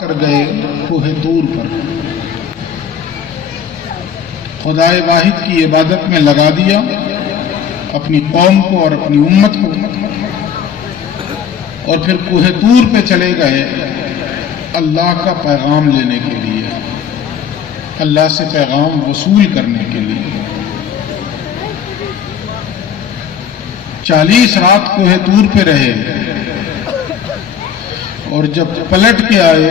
کر گئے کوہ طور پر، خدائے واحد کی عبادت میں لگا دیا اپنی قوم کو اور اپنی امت کو، اور پھر کوہ طور پہ چلے گئے اللہ کا پیغام لینے کے لیے، اللہ سے پیغام وصول کرنے کے لیے۔ 40 رات کوہ طور پہ رہے، اور جب پلٹ کے آئے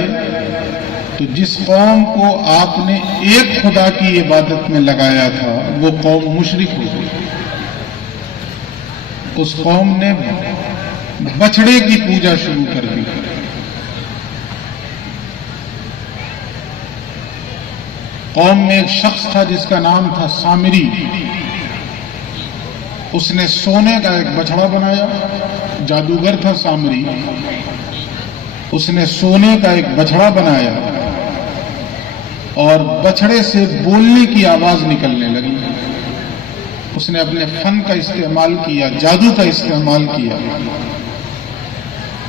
تو جس قوم کو آپ نے ایک خدا کی عبادت میں لگایا تھا وہ قوم مشرک ہو گئی۔ اس قوم نے بچڑے کی پوجا شروع کر دی۔ قوم میں ایک شخص تھا جس کا نام تھا سامری، اس نے سونے کا ایک بچڑا بنایا، جادوگر تھا سامری، اس نے سونے کا ایک بچڑا بنایا اور بچڑے سے بولنے کی آواز نکلنے لگی۔ اس نے اپنے فن کا استعمال کیا، جادو کا استعمال کیا۔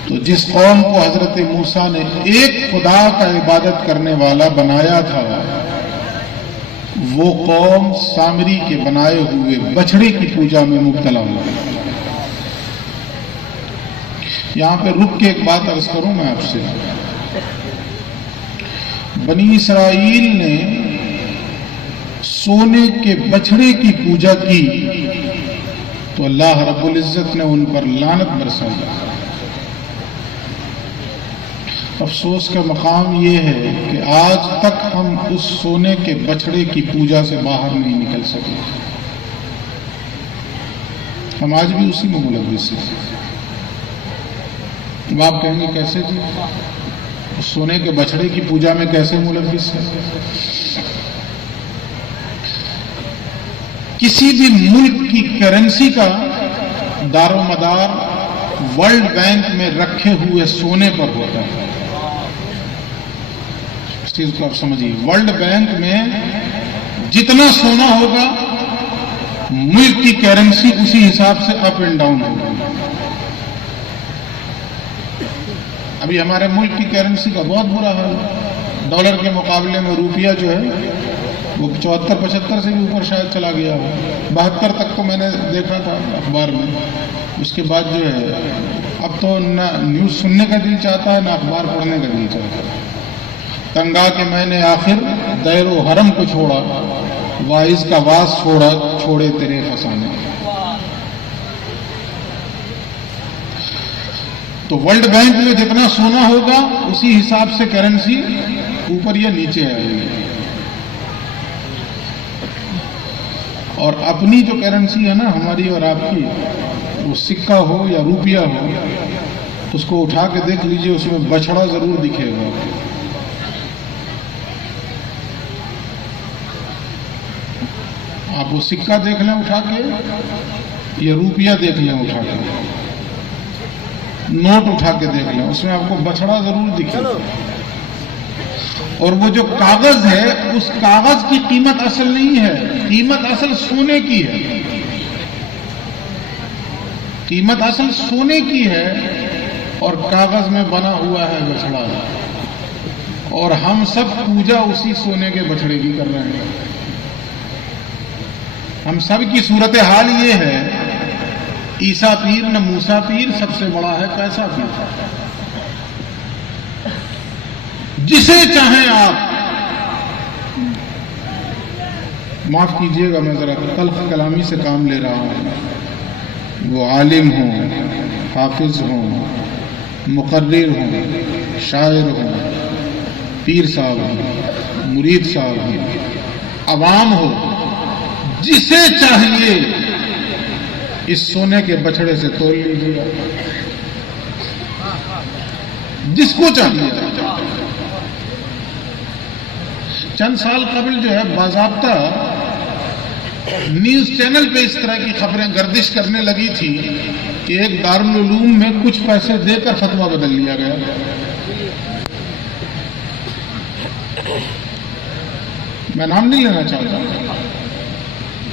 تو جس قوم کو حضرت موسیٰ نے ایک خدا کا عبادت کرنے والا بنایا تھا، وہ قوم سامری کے بنائے ہوئے بچڑے کی پوجا میں مبتلا ہو گئی۔ یہاں پہ رک کے ایک بات عرض کروں میں آپ سے، بنی اسرائیل نے سونے کے بچڑے کی پوجا کی تو اللہ رب العزت نے ان پر لعنت برسائی۔ افسوس کا مقام یہ ہے کہ آج تک ہم اس سونے کے بچڑے کی پوجا سے باہر نہیں نکل سکے، ہم آج بھی اسی میں ملوث ہیں۔ اب آپ کہیں گے کیسے جی؟ سونے کے بچڑے کی پوجا میں کیسے ملوث ہے؟ کسی بھی ملک کی کرنسی کا دار و مدار ورلڈ بینک میں رکھے ہوئے سونے پر ہوتا ہے۔ اس چیز کو آپ سمجھیے، ورلڈ بینک میں جتنا سونا ہوگا ملک کی کرنسی اسی حساب سے اپ اینڈ ڈاؤن ہوگا۔ ابھی ہمارے ملک کی کرنسی کا بہت برا حال ہے، ڈالر کے مقابلے میں روپیہ جو ہے وہ 74-75 سے بھی اوپر شاید چلا گیا ہو، 72 تک تو میں نے دیکھا تھا اخبار میں۔ اس کے بعد جو ہے اب تو نہ نیوز سننے کا دل چاہتا ہے نہ اخبار پڑھنے کا دل چاہتا ہے۔ تنگا کہ میں نے آخر دیر و حرم کو چھوڑا، واعظ کا واز چھوڑا، چھوڑے تیرے فسانے۔ تو ورلڈ بینک میں جتنا سونا ہوگا اسی حساب سے کرنسی اوپر یا نیچے آئے گی، اور اپنی جو کرنسی ہے نا ہماری اور آپ کی، وہ سکہ ہو یا روپیہ ہو، اس کو اٹھا کے دیکھ لیجئے، اس میں بچڑا ضرور دکھے گا۔ آپ وہ سکہ دیکھ لیں اٹھا کے یا روپیہ دیکھ لیں اٹھا کے، نوٹ اٹھا کے دیکھ لیں، اس میں آپ کو بچڑا ضرور دکھے گا۔ اور وہ جو کاغذ ہے اس کاغذ کی قیمت اصل نہیں ہے، قیمت اصل سونے کی ہے، قیمت اصل سونے کی ہے، اور کاغذ میں بنا ہوا ہے بچڑا، اور ہم سب پوجا اسی سونے کے بچڑے کی کر رہے ہیں۔ ہم سب کی صورتحال یہ ہے، عیسیٰ پیر نہ موسیٰ پیر، سب سے بڑا ہے کیسا پیر۔ جسے چاہیں آپ، معاف کیجئے گا میں ذرا تلخ کلامی سے کام لے رہا ہوں، وہ عالم ہوں، حافظ ہوں، مقرر ہوں، شاعر ہوں، پیر صاحب ہوں، مرید صاحب ہوں، عوام ہو، جسے چاہیے اس سونے کے بچڑے سے تول لیجیے، جس کو چاہیے۔ چند سال قبل جو ہے باضابطہ نیوز چینل پہ اس طرح کی خبریں گردش کرنے لگی تھی کہ ایک دارالعلوم میں کچھ پیسے دے کر فتویٰ بدل لیا گیا۔ میں نام نہیں لینا چاہتا،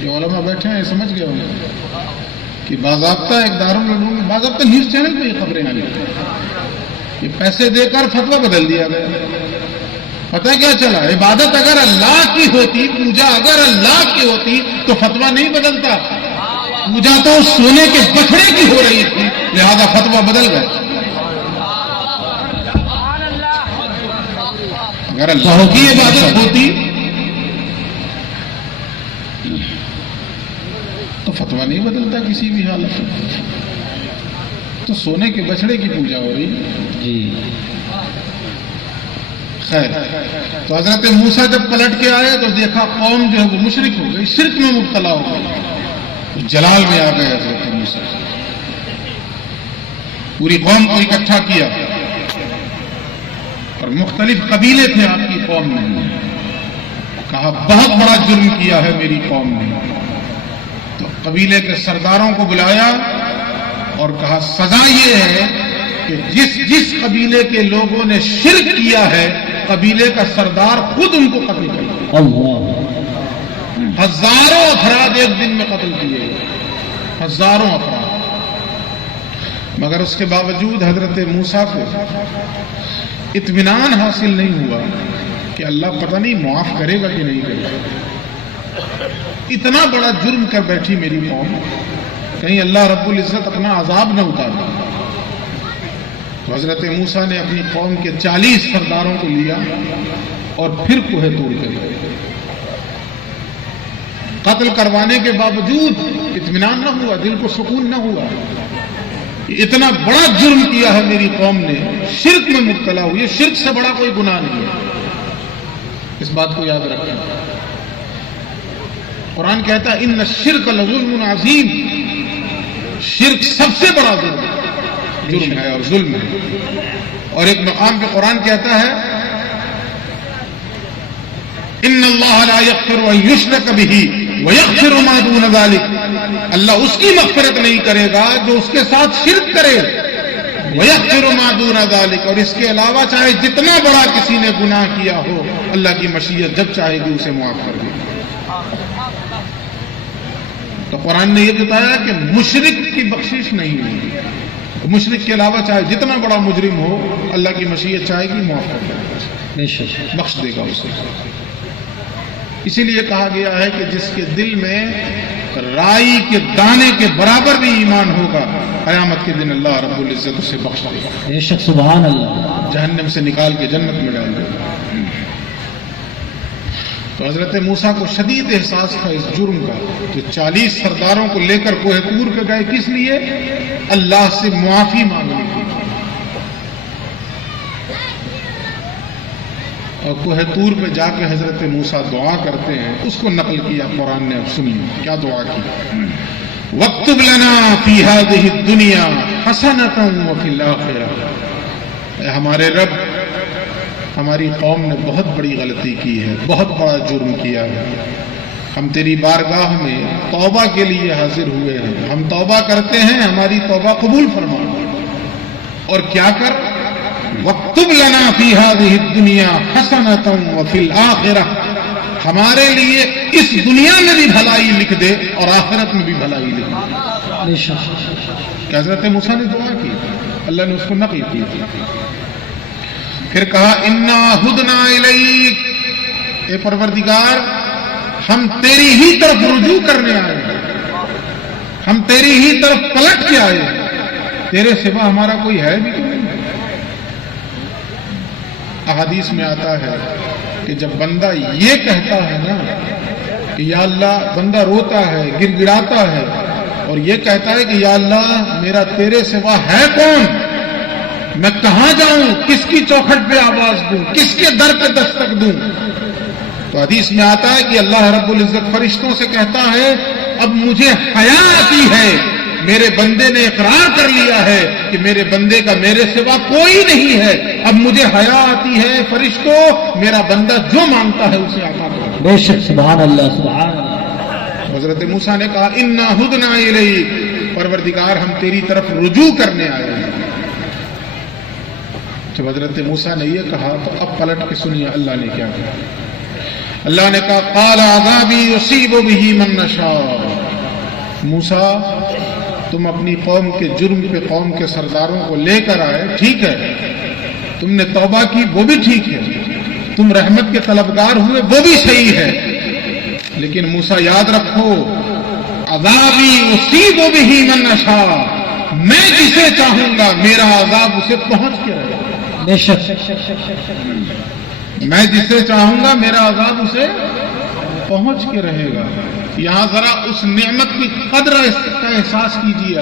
یہ علماء بیٹھے ہیں یہ سمجھ گئے ہوں گے کہ باضابطہ ایک دارالعلوم، باضابطہ نیوز چینل پہ یہ خبریں آئی یہ پیسے دے کر فتویٰ بدل دیا گیا. پتہ کیا چلا؟ عبادت اگر اللہ کی ہوتی، پوجا اگر اللہ کی ہوتی تو فتویٰ نہیں بدلتا. پوجا تو سونے کے بچڑے کی ہو رہی تھی، لہذا فتویٰ بدل گئے. اگر اللہ کی عبادت ہوتی تو فتویٰ نہیں بدلتا کسی بھی حالت میں. تو سونے کے بچڑے کی پوجا ہو رہی. خیر، تو حضرت موسیٰ جب پلٹ کے آئے تو دیکھا قوم جو ہے وہ مشرک ہو گئی، شرک میں مبتلا ہو گئی. جلال میں آ گئے حضرت موسیٰ، پوری قوم کو اکٹھا کیا، اور مختلف قبیلے تھے آپ کی قوم نے. کہا بہت بڑا جرم کیا ہے میری قوم نے. تو قبیلے کے سرداروں کو بلایا اور کہا سزا یہ ہے کہ جس جس قبیلے کے لوگوں نے شرک کیا ہے، قبیلے کا سردار خود ان کو قتل کرے. ہزاروں افراد ایک دن میں قتل کیے گئے، ہزاروں افراد. مگر اس کے باوجود حضرت موسیٰ کو اطمینان حاصل نہیں ہوا کہ اللہ پتہ نہیں معاف کرے گا کہ نہیں کرے گا. اتنا بڑا جرم کر بیٹھی میری قوم، کہیں اللہ رب العزت اپنا عذاب نہ اتار دے. تو حضرت موسیٰ نے اپنی قوم کے 40 سرداروں کو لیا اور پھر کوہ طور پہ گئے. قتل کروانے کے باوجود اطمینان نہ ہوا، دل کو سکون نہ ہوا. اتنا بڑا جرم کیا ہے میری قوم نے، شرک میں مبتلا ہوئی ہے، شرک سے بڑا کوئی گناہ نہیں ہے. اس بات کو یاد رکھیں. قرآن کہتا ہے ان الشرک لظلم عظیم، شرک سب سے بڑا جرم ہے اور ظلم ہے. اور ایک مقام پہ قرآن کہتا ہے ان اللہ لا یغفر ان یشرک بہ ویغفر ما دون ذلک، اللہ اس کی مغفرت نہیں کرے گا جو اس کے ساتھ شرک کرے. ویغفر ما دون ذلک، اور اس کے علاوہ چاہے جتنا بڑا کسی نے گناہ کیا ہو، اللہ کی مشیت جب چاہے گی اسے معاف کر دے گی. تو قرآن نے یہ بتایا کہ مشرک کی بخشش نہیں ہوگی. مشرک کے علاوہ چاہے جتنا بڑا مجرم ہو، اللہ کی مشیت چاہے گی معاف کر دے گا، بخش دے گا اسے. اسی لیے کہا گیا ہے کہ جس کے دل میں رائی کے دانے کے برابر بھی ایمان ہوگا، قیامت کے دن اللہ رب العزت اسے بخش دے گا. بے شک، سبحان اللہ. جہنم سے نکال کے جنت میں ڈال دے گا. تو حضرت موسیٰ کو شدید احساس تھا اس جرم کا. تو 40 سرداروں کو لے کر کوہ طور پہ گئے. کس لیے؟ اللہ سے معافی مانگنے کے لیے. اور کوہ طور پہ جا کے حضرت موسیٰ دعا کرتے ہیں. اس کو نقل کیا قرآن نے. اب سنیے کیا دعا کی. وَاكْتُبْ لَنَا فِي هَذِهِ الدُّنْيَا حَسَنَةً وَفِي الْآخِرَةِ. اے ہمارے رب، ہماری قوم نے بہت بڑی غلطی کی ہے، بہت بڑا جرم کیا ہے. ہم تیری بارگاہ میں توبہ کے لیے حاضر ہوئے ہیں. ہم توبہ کرتے ہیں، ہماری توبہ قبول فرما. اور کیا کر؟ وَاكْتُبْ لَنَا فِي هَذِهِ الدُّنْيَا حَسَنَةً وَفِي الْآخِرَةِ، ہمارے لیے اس دنیا میں بھی بھلائی لکھ دے اور آخرت میں بھی بھلائی لکھ دے. کہ حضرت موسیٰ نے دعا کی، اللہ نے اس کو نقل کی. پھر کہا انا ہدنا الیک، اے پروردگار ہم تیری ہی طرف رجوع کرنے آئے ہیں، ہم تیری ہی طرف پلٹ کے آئے ہیں، تیرے سوا ہمارا کوئی ہے بھی تو نہیں. احادیث میں آتا ہے کہ جب بندہ یہ کہتا ہے نا کہ یا اللہ، بندہ روتا ہے، گڑ گڑاتا ہے اور یہ کہتا ہے کہ یا اللہ میرا تیرے سوا ہے کون، میں کہاں جاؤں، کس کی چوکھٹ پہ آواز دوں، کس کے در پہ دستک دوں. تو حدیث میں آتا ہے کہ اللہ رب العزت فرشتوں سے کہتا ہے اب مجھے حیا آتی ہے، میرے بندے نے اقرار کر لیا ہے کہ میرے بندے کا میرے سوا کوئی نہیں ہے، اب مجھے حیا آتی ہے، فرشتوں میرا بندہ جو مانگتا ہے اسے عطا کرو. بے شک، سبحان اللہ، سبحان اللہ. حضرت موسیٰ نے کہا انا ہدنا الیک، پروردگار ہم تیری طرف رجوع کرنے آئے ہیں. جب حضرت موسیٰ نے یہ کہا تو اب پلٹ کے سنیے اللہ نے کیا کہا. اللہ نے کہا قال عذابی یصیب بہ من نشاء. موسیٰ تم اپنی قوم کے جرم پہ قوم کے سرداروں کو لے کر آئے، ٹھیک ہے، تم نے توبہ کی وہ بھی ٹھیک ہے، تم رحمت کے طلبگار ہوئے وہ بھی صحیح ہے، لیکن موسیٰ یاد رکھو عذابی اصیب بہ من اشاء، میں جسے چاہوں گا میرا عذاب اسے پہنچ کے رہے گا، بے شک میں جسے چاہوں گا میرا عذاب اسے پہنچ کے رہے گا۔ یہاں ذرا اس نعمت کی قدر کا احساس کیجیے،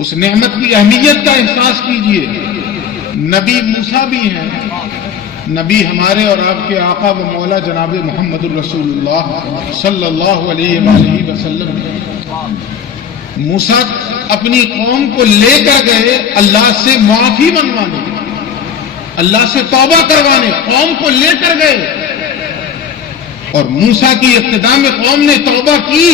اس نعمت کی اہمیت کا احساس کیجیے۔ نبی موسیٰ بھی ہیں، نبی ہمارے اور آپ کے آقا و مولا جناب محمد الرسول اللہ صلی اللہ علیہ وآلہ وسلم۔ موسیٰ اپنی قوم کو لے کر گئے اللہ سے معافی منگوانے، اللہ سے توبہ کروانے، قوم کو لے کر گئے، اور موسیٰ کی ابتدا میں قوم نے توبہ کی،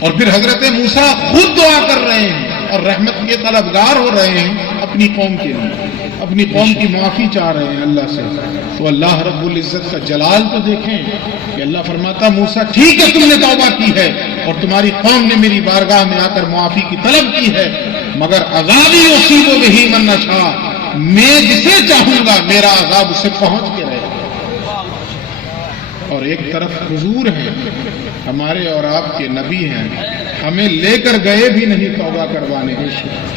اور پھر حضرت موسیٰ خود دعا کر رہے ہیں اور رحمت کے طلبگار ہو رہے ہیں اپنی قوم کے لیے، اپنی قوم کی معافی چاہ رہے ہیں اللہ سے۔ تو اللہ رب العزت کا جلال تو دیکھیں کہ اللہ فرماتا موسیٰ ٹھیک ہے تم نے توبہ کی ہے اور تمہاری قوم نے میری بارگاہ میں آ کر معافی کی طلب کی ہے، مگر عذابی اصیب بہ من اشاء، میں جسے چاہوں گا میرا عذاب اسے پہنچ کے رہے گا۔ اور ایک طرف حضور ہیں ہمارے اور آپ کے نبی ہیں، ہمیں لے کر گئے بھی نہیں توبہ کروانے،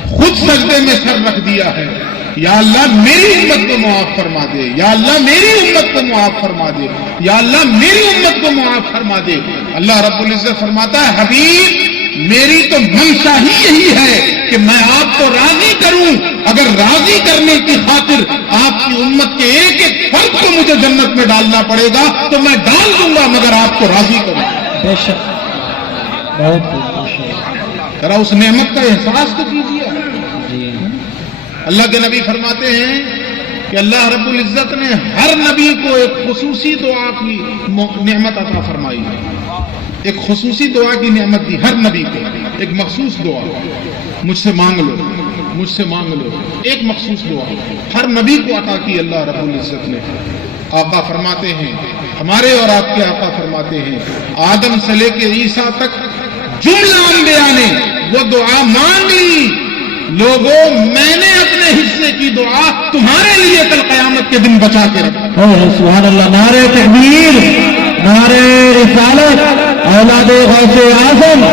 خود سجدے میں سر رکھ دیا ہے، یا اللہ میری امت کو معاف فرما دے، یا اللہ میری امت کو معاف فرما دے، یا اللہ میری امت کو معاف فرما دے۔ اللہ رب العزت فرماتا ہے حبیب میری تو منشا ہی یہی ہے کہ میں آپ کو راضی کروں، اگر راضی کرنے کی خاطر آپ کی امت کے ایک ایک فرد کو مجھے جنت میں ڈالنا پڑے گا تو میں ڈال دوں گا، مگر آپ کو راضی کروں۔ بے شک، بہت ذرا اس نعمت کا احساس تو کیجیے۔ جی اللہ کے نبی فرماتے ہیں کہ اللہ رب العزت نے ہر نبی کو ایک خصوصی دعا کی نعمت عطا فرمائی، ایک خصوصی دعا کی نعمت دی ہر نبی کو، ایک مخصوص دعا، مجھ سے مانگ لو، مجھ سے مانگ لو، ایک مخصوص دعا ہر نبی کو عطا کی اللہ رب العزت نے۔ آقا فرماتے ہیں، ہمارے اور آپ کے آقا فرماتے ہیں، آدم سے لے کے عیسیٰ تک جملہ انبیاء نے وہ دعا مانگ لی، لوگوں میں نے اپنے حصے کی دعا تمہارے لیے کل قیامت کے دن بچا کے رکھا۔ سبحان اللہ، نعرہ تکبیر، نعرہ رسالت، اولاد غوث اعظم،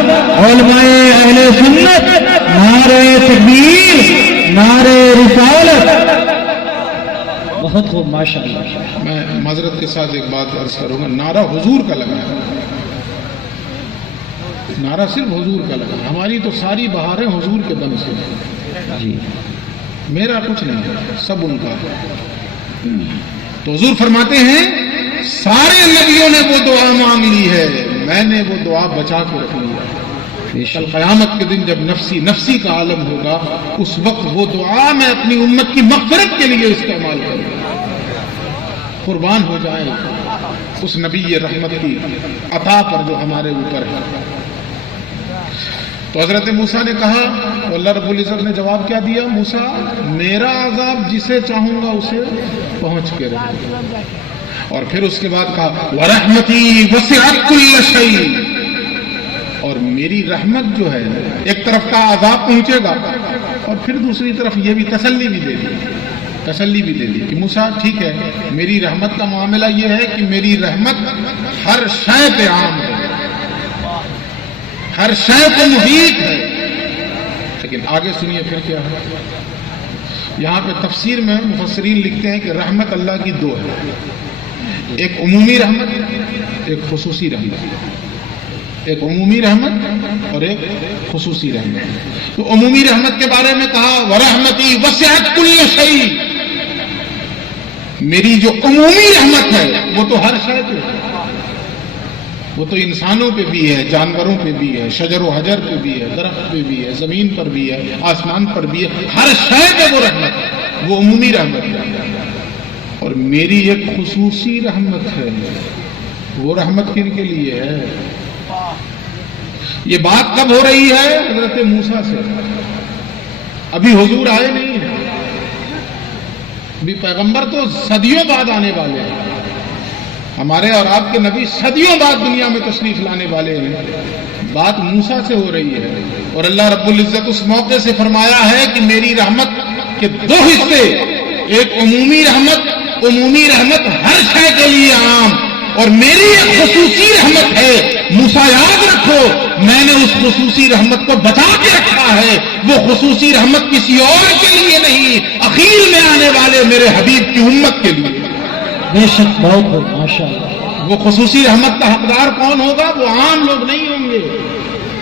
علماء اہل سنت، نعرہ تکبیر، نعرہ رسالت، بہت خوب ماشاء اللہ۔ میں معذرت کے ساتھ ایک بات عرض کروں گا، نعرہ حضور کا لگا ہے، نعرہ صرف حضور کا لگا، ہماری تو ساری بہاریں حضور کے دم سے ہیں، جی میرا کچھ نہیں ہے، سب ان کا ہے۔ تو حضور فرماتے ہیں سارے نبیوں نے وہ دعا مانگ لی ہے، میں نے وہ دعا بچا کے رکھ لی ہے، کل قیامت کے دن جب نفسی نفسی کا عالم ہوگا اس وقت وہ دعا میں اپنی امت کی مغفرت کے لیے استعمال کروں گا۔ قربان ہو جائیں اس نبی رحمت کی عطا پر جو ہمارے اوپر ہے۔ تو حضرت موسیٰ نے کہا، تو اللہ رب العزت نے جواب کیا دیا، موسیٰ میرا عذاب جسے چاہوں گا اسے پہنچ کے رہے گا، اور پھر اس کے بعد کہا وَرَحْمَتِي وَسِعَتْ كُلَّ شَيْءٍ، اور میری رحمت جو ہے ایک طرف کا عذاب پہنچے گا اور پھر دوسری طرف یہ بھی تسلی بھی دے دی کہ موسیٰ ٹھیک ہے میری رحمت کا معاملہ یہ ہے کہ میری رحمت ہر شے پہ عام ہے، ہر شے کو محیط ہے۔ لیکن آگے سنیے پھر کیا ہے، یہاں پہ تفسیر میں مفسرین لکھتے ہیں کہ رحمت اللہ کی دو ہے، ایک عمومی رحمت، ایک خصوصی رحمت، ایک عمومی رحمت اور ایک خصوصی رحمت۔ تو عمومی رحمت کے بارے میں کہا وَرَحْمَتِي وَسِعَتْ كُلَّ شَيْءٍ، میری جو عمومی رحمت ہے وہ تو ہر شے پہ ہے، وہ تو انسانوں پہ بھی ہے، جانوروں پہ بھی ہے، شجر و حجر پہ بھی ہے، درخت پہ بھی ہے، زمین پر بھی ہے، آسمان پر بھی ہے، ہر شے پہ وہ رحمت ہے، وہ عمومی رحمت ہے۔ اور میری ایک خصوصی رحمت ہے، وہ رحمت کن کے لیے ہے؟ یہ بات کب ہو رہی ہے؟ حضرت موسیٰ سے، ابھی حضور آئے نہیں ہیں، ابھی پیغمبر تو صدیوں بعد آنے والے ہیں، ہمارے اور آپ کے نبی صدیوں بعد دنیا میں تشریف لانے والے ہیں، بات موسیٰ سے ہو رہی ہے، اور اللہ رب العزت اس موقع سے فرمایا ہے کہ میری رحمت کہ دو حصے، ایک عمومی رحمت ہر شے کے لیے عام، اور میری ایک خصوصی رحمت ہے۔ موسیٰ یاد رکھو، میں نے اس خصوصی رحمت کو بچا کے رکھا ہے، وہ خصوصی رحمت کسی اور کے لیے نہیں، اخیر میں آنے والے میرے حبیب کی امت کے لیے۔ بے شک، بہت بہت ماشاء اللہ۔ وہ خصوصی رحمت کا حقدار کون ہوگا؟ وہ عام لوگ نہیں ہوں گے،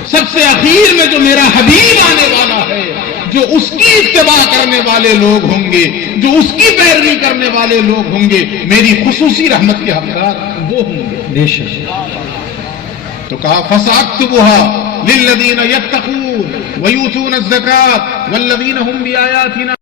سب سے اخیر میں جو میرا حبیب آنے والا ہے، جو اس کی اتباع کرنے والے لوگ ہوں گے، جو اس کی پیروی کرنے والے لوگ ہوں گے، میری خصوصی رحمت کے حقدار وہ ہوں گے۔ بے شک۔ تو کہا فَسَأَكْتُبُهَا لِلَّذِينَ يَتَّقُونَ وَيُؤْتُونَ الزَّكَاةَ وَالَّذِينَ هُمْ بِآيَاتِنَا